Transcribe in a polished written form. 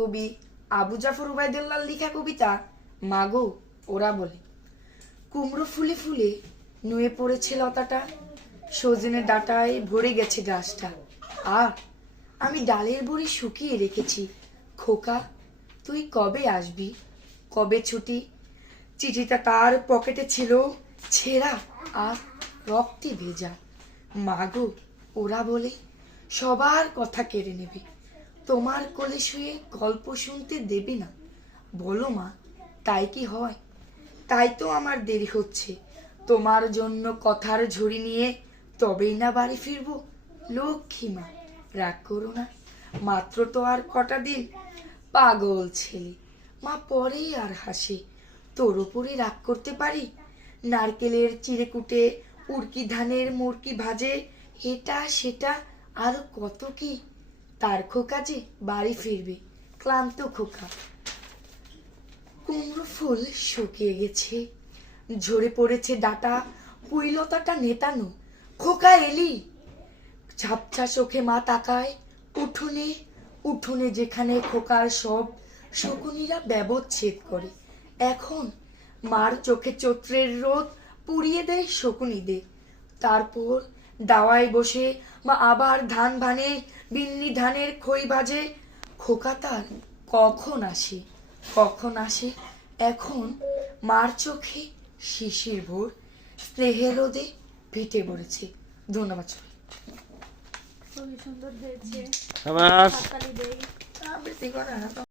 কবি আবু জাফর উবাইদুল্লাহর লেখা কবিতা মাগো ওরা বলে। কুমড়ো ফুলে ফুলে নুয়ে পড়েছে লতাটা, সজনে ডাঁটায় ভরে গেছে গাছটা, আর আমি ডালের বড়ি শুকিয়ে রেখেছি। খোকা তুই কবে আসবি, কবে ছুটি? চিঠিটা তার পকেটে ছিল, ছেঁড়া আর রক্তে ভেজা। মাগো ওরা বলে সবার কথা কেড়ে নেবে, তোমার কোলে শুয়ে গল্প শুনতে দেবে না। বলো মা তাই কি হয়? তাই তো আমার দেরি হচ্ছে, তোমার জন্য কথার ঝুড়ি নিয়ে তবেই না বাড়ি ফিরবো। লক্ষ্মী মা রাগ করো না, মাত্র তো আর কটা দিন। পাগল ছেলে, মা পরেই আর হাসে। তোর ওপরে রাগ করতে পারি? নারকেলের চিড়েকুটে, উড়কি ধানের মুরকি ভাজে, এটা সেটা আরো কত কি। তার খোকা যে বাড়ি ফিরবে, ক্লান্ত খোকা। কুমড়ো ফুল শুকিয়ে গেছে, ঝরে পড়েছে ডাটা, পুইলতাটা নেতানো। খোকা এলি? ঝাপসা চোখে মা তাকায়। উঠোনে উঠোনে যেখানে খোকার সব শকুনিরা ব্যবচ্ছেদ করে। এখন মার চোখে চৈত্রের রোদ পুড়িয়ে দেয় শকুনিদের। তারপর দাওয়ায় বসে মা আবার ধান ভানে, বিন্নি ধানের খই বাজে। খোকা তার কখন আসে, কখন আসে? এখন মার চোখে শিশির ভোর, স্নেহের রোদে ফেটে পড়েছে। ধন্যবাদ সবাই। খুবই সুন্দর হয়েছে। আমার হাততালি দেই। বেশি করে না তো।